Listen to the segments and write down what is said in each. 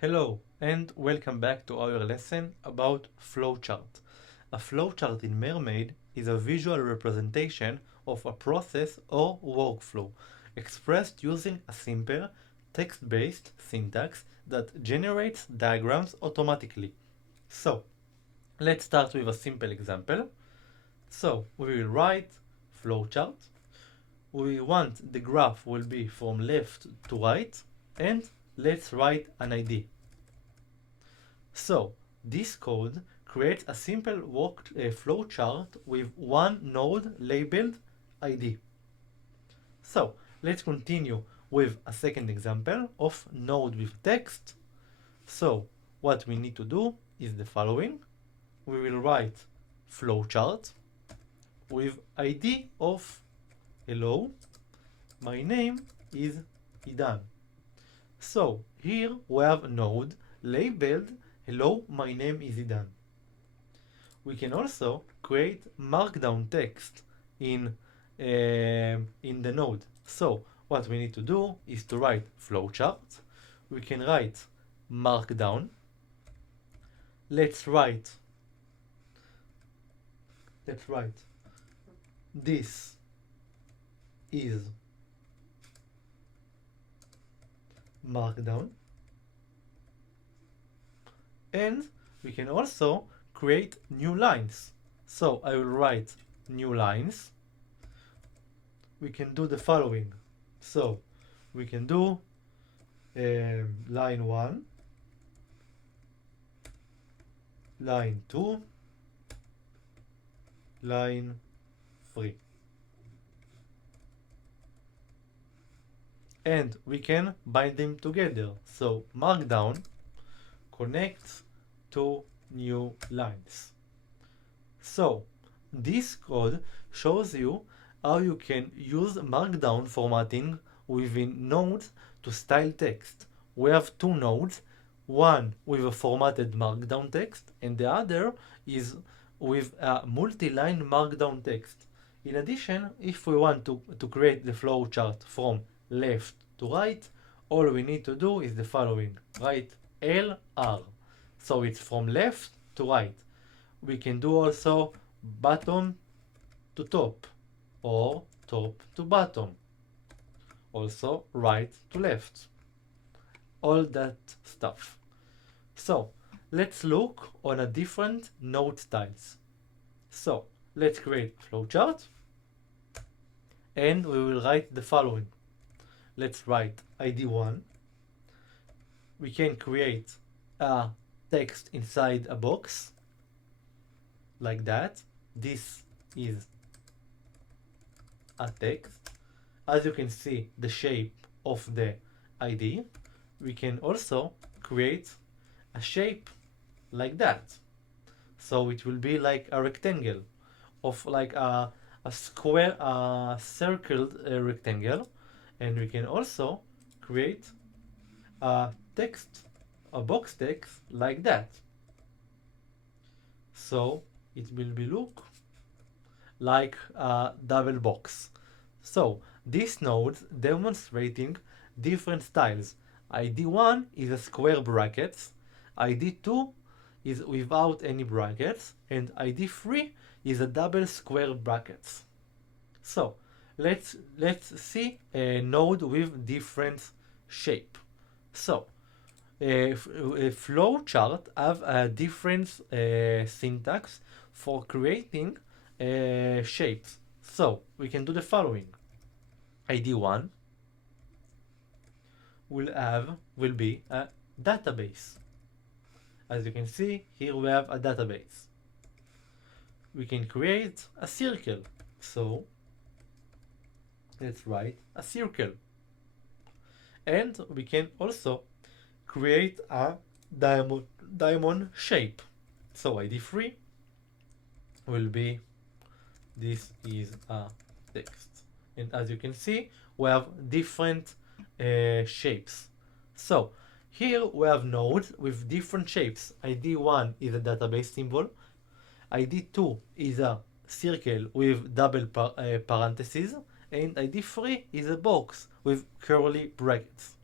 Hello and welcome back to our lesson about flowchart. A flowchart in Mermaid is a visual representation of a process or workflow expressed using a simple text-based syntax that generates diagrams automatically. So, let's start with a simple example. So, we will write flowchart. We want the graph will be from left to right, and let's write an ID. So this code creates a simple flowchart with one node labeled ID. So let's continue with a second example of node with text. So what we need to do is the following. We will write flowchart with ID of hello, my name is Idan. So here we have a node labeled hello, my name is Idan. We can also create markdown text in the node. So what we need to do is to write flowchart. We can write markdown. Let's write this is markdown. And we can also create new lines. So I will write new lines. We can do the following. So we can do line 1, line 2, line 3. And we can bind them together. So markdown connects to new lines. So this code shows you how you can use markdown formatting within nodes to style text. We have two nodes, one with a formatted markdown text and the other is with a multi-line markdown text. In addition, if we want to create the flowchart from left to right, all we need to do is the following. Write LR. So it's from left to right. We can do also bottom to top or top to bottom. Also right to left. All that stuff. So let's look on a different node styles. So let's create a flowchart and we will write the following. Let's write ID1. We can create a text inside a box like that. This is a text. As you can see, the shape of the ID. We can also create a shape like that. So it will be like a rectangle of like a square, a circled rectangle. And we can also create a text, a box text like that. So it will be look like a double box. So this node demonstrating different styles. ID1 is a square brackets, ID2 is without any brackets, and ID3 is a double square brackets. So let's see a node with different shape. So a flowchart have a different syntax for creating shapes. So we can do the following. ID1 will be a database. As you can see, here we have a database. We can create a circle. So let's write a circle. And we can also create a diamond shape. So ID3 will be this is a text. And as you can see, we have different shapes. So here we have nodes with different shapes. ID1 is a database symbol. ID2 is a circle with double parentheses. And ID3 is a box with curly brackets.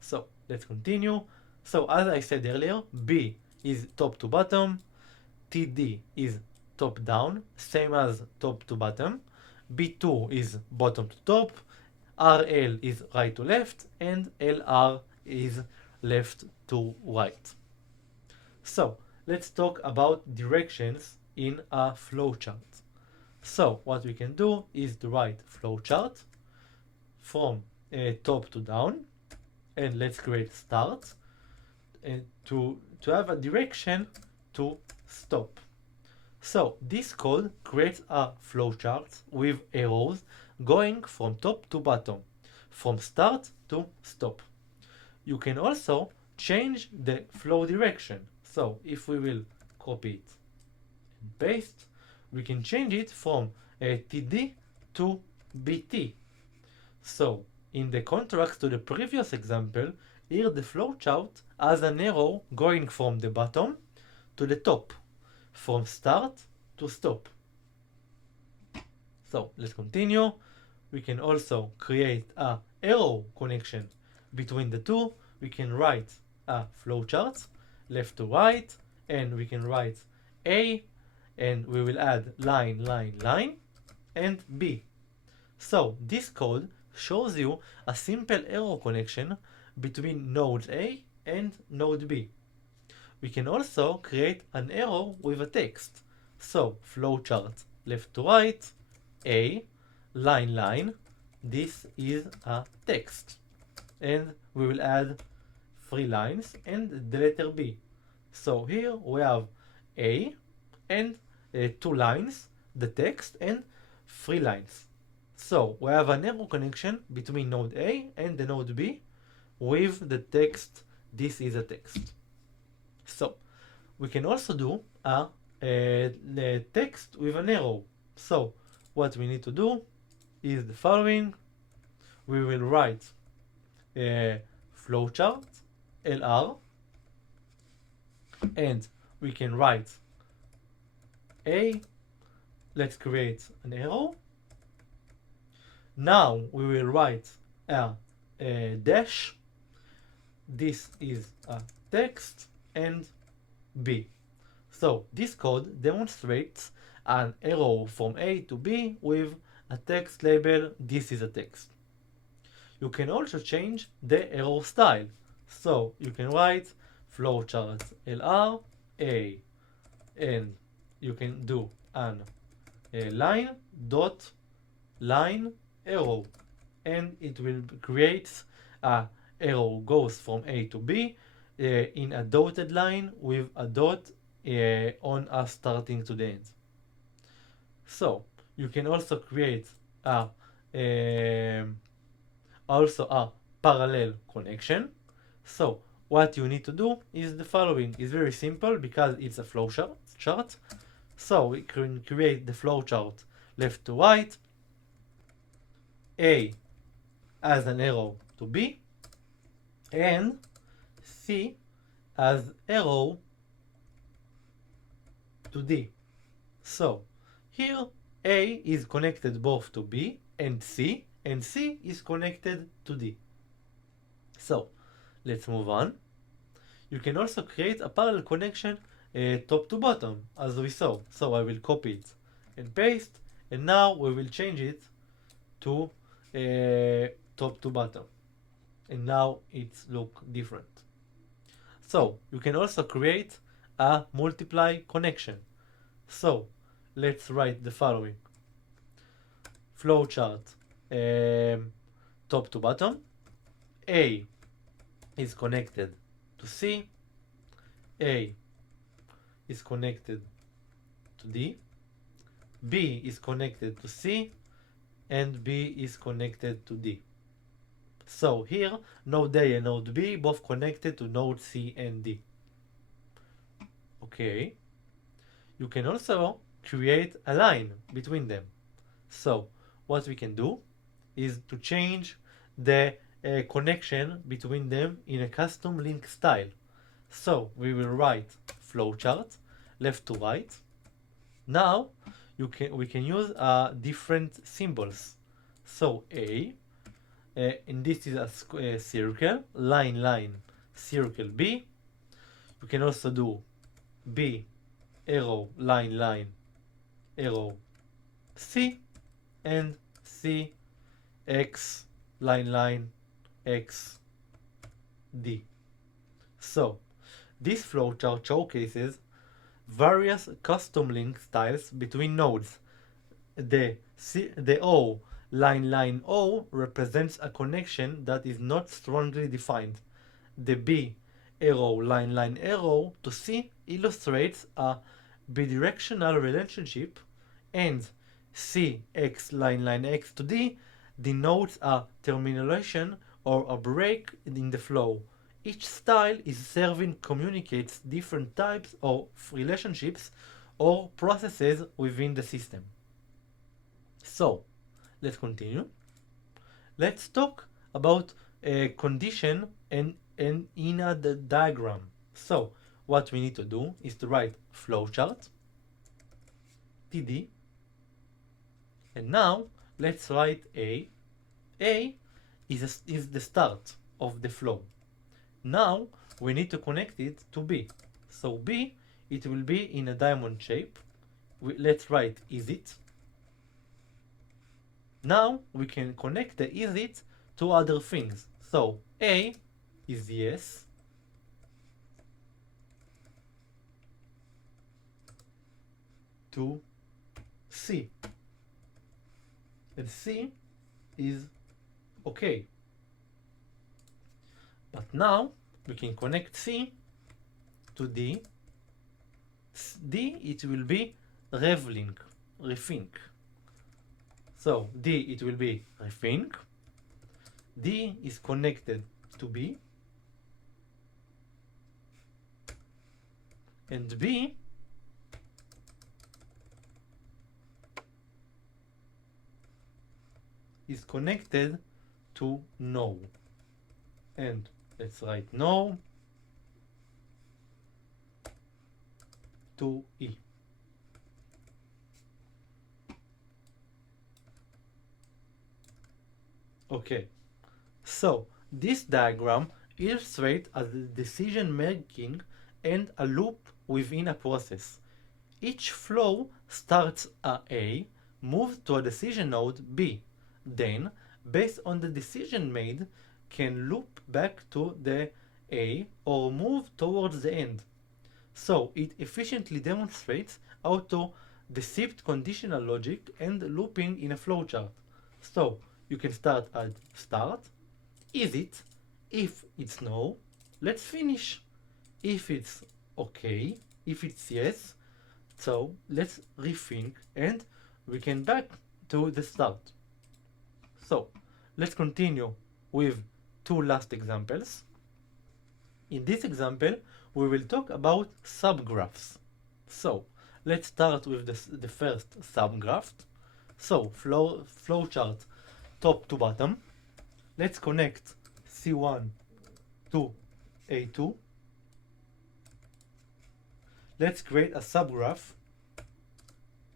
So let's continue. So as I said earlier, B is top to bottom, TD is top down, same as top to bottom, B2 is bottom to top, RL is right to left, and LR is left to right. So let's talk about directions in a flowchart. So what we can do is to write flowchart from top to down, and let's create start, and to have a direction to stop. So this code creates a flowchart with arrows going from top to bottom, from start to stop. You can also change the flow direction. So if we will copy it and paste, we can change it from TD to BT. So in the contrast to the previous example, here the flowchart has an arrow going from the bottom to the top, from start to stop. So let's continue. We can also create a arrow connection between the two. We can write a flowchart left to right, and we can write A, and we will add line, line, line, and B. So this code shows you a simple arrow connection between node A and node B. We can also create an arrow with a text. So flowchart left to right, A, line, line, this is a text. And we will add 3 lines and the letter B. So here we have A and 2 lines, the text, and 3 lines. So we have an arrow connection between node A and the node B with the text, this is a text. So we can also do a text with an arrow. So what we need to do is the following. We will write a flowchart LR, and we can write A. Let's create an arrow. Now we will write a dash. This is a text, and B. So this code demonstrates an arrow from A to B with a text label, this is a text. You can also change the arrow style. So you can write flowchart LR A, and you can do a line dot line arrow, and it will create a arrow goes from A to B in a dotted line with a dot on a starting to the end. So you can also create a parallel connection. So what you need to do is the following. It's very simple because it's a flowchart. So we can create the flowchart left to right. A as an arrow to B, and C as arrow to D. So here A is connected both to B and C is connected to D. So let's move on. You can also create a parallel connection top to bottom, as we saw. So I will copy it and paste, and now we will change it to top to bottom, and now it's look different. So you can also create a multiply connection. So let's write the following. Flowchart top to bottom. A is connected to C, A is connected to D, B is connected to C, and B is connected to D. So here, node A and node B both connected to node C and D. Okay. You can also create a line between them. So what we can do is to change the connection between them in a custom link style. So we will write flowchart left to right. Now we can use different symbols. So A, and this is a circle, line, line, circle B. You can also do B arrow line line arrow C, and C X line line X D. So this flowchart showcases various custom link styles between nodes. The O line line O represents a connection that is not strongly defined. The B arrow line line arrow to C illustrates a bidirectional relationship, and C X line line X to D denotes a termination or a break in the flow. Each style is serving communicates different types of relationships or processes within the system. So, let's continue. Let's talk about a condition and in a diagram. So, what we need to do is to write flowchart, td, and now let's write A. A is the start of the flow. Now we need to connect it to B. So B, it will be in a diamond shape. Let's write isIt. Now we can connect the isIt to other things. So A is yes. To C. And C is okay. But now we can connect C to D. D, it will be revlink, rethink. So D, it will be rethink. D is connected to B. And B is connected to no. And let's write no to E. Okay, so this diagram illustrates a decision making and a loop within a process. Each flow starts at A, moves to a decision node B, then, based on the decision made, can loop back to the A or move towards the end. So it efficiently demonstrates how to decrypt conditional logic and looping in a flowchart. So you can start at start, isIt, if it's no, let's finish, if it's okay, if it's yes, so let's rethink, and we can back to the start. So let's continue with two last examples. In this example, we will talk about subgraphs. So let's start with the first subgraph. So flowchart top to bottom. Let's connect C1 to A2. Let's create a subgraph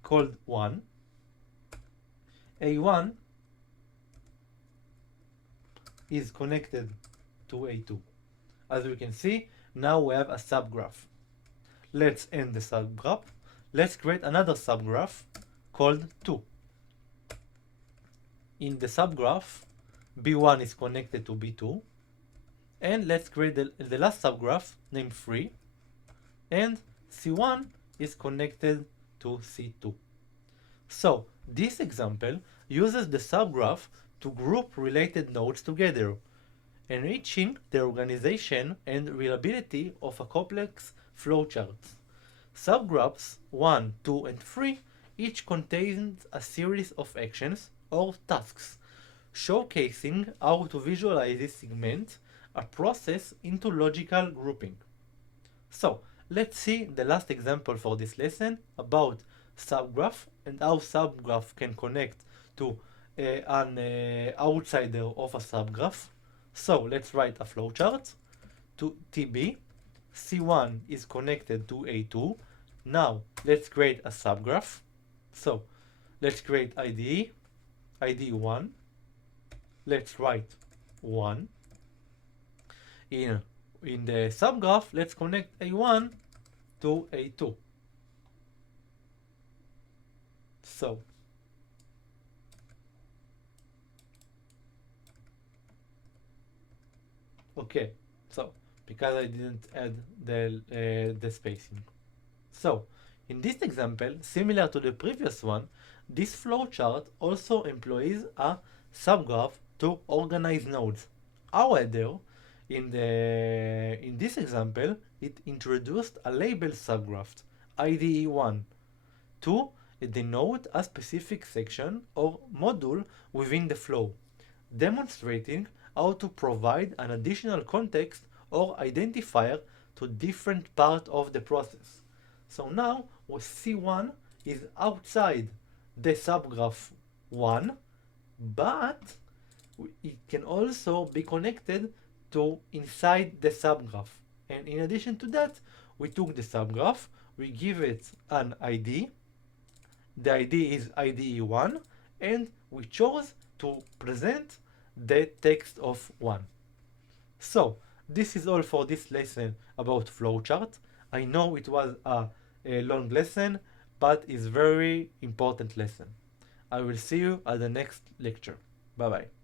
called 1. A1 is connected to A2. As we can see, now we have a subgraph. Let's end the subgraph. Let's create another subgraph called 2. In the subgraph, B1 is connected to B2. And let's create the last subgraph named 3. And C1 is connected to C2. So this example uses the subgraph to group related nodes together, enriching the organization and reliability of a complex flowchart. Subgraphs 1, 2, and 3 each contains a series of actions or tasks, showcasing how to visualize this segment a process into logical grouping. So let's see the last example for this lesson about subgraph and how subgraph can connect to an outsider of a subgraph. So let's write a flowchart to TB. C1 is connected to A2. Now let's create a subgraph. So let's create IDE, ID1. Let's write 1. In in the subgraph, let's connect A1 to A2. So, okay, so because I didn't add the spacing. So, in this example, similar to the previous one, this flowchart also employs a subgraph to organize nodes. However, in this example, it introduced a label subgraph, IDE1, to denote a specific section or module within the flow, demonstrating how to provide an additional context or identifier to different part of the process. So now C1 is outside the subgraph 1, but it can also be connected to inside the subgraph. And in addition to that, we took the subgraph, we give it an ID, the ID is IDE1, and we chose to present the text of 1. So, this is all for this lesson about flowchart. I know it was a long lesson, but it's very important lesson. I will see you at the next lecture. Bye bye.